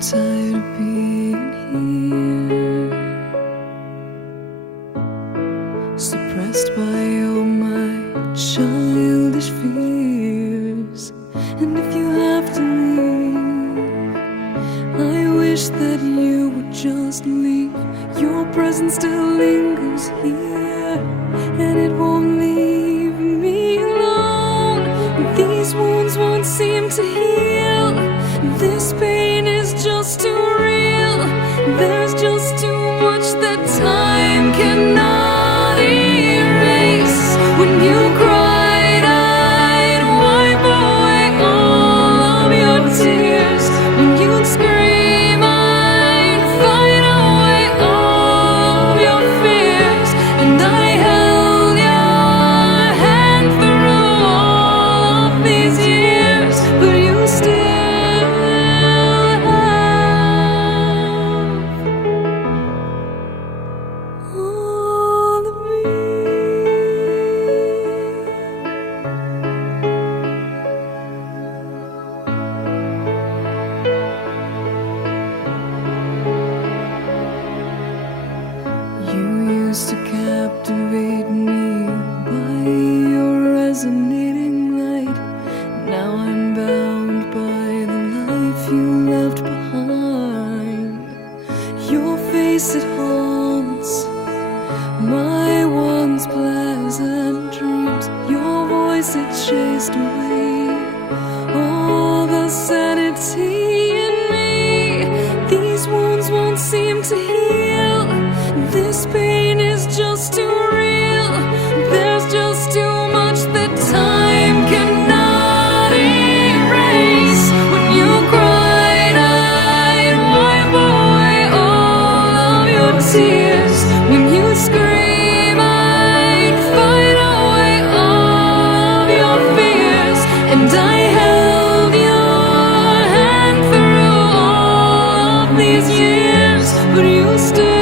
tired of being here, suppressed by all my childish fears. And if you have to leave, I wish that you would just leave. Your presence still lingers here, and it won't leave me alone. These wounds won't seem to heal. This pain is just too real. There's just too much that time cannot erase. When you cried, I'd wipe away all of your tears. When you'd scream, I'd fight away all of your fears. And I held your hand through all of these years, but you still all of me. You used to captivate me by your resonating light. Now I'm bound by the life you left behind. Your face, it haunts my once pleasant dreams. Your voice, it chased away all the sanity in me. These wounds won't seem to heal. This pain is just too real. There's just too much that time cannot erase. When you cried, I'd wipe away all of your tears. When you scream, I'd fight away all of your fears. And I held your hand through all of these years, but you still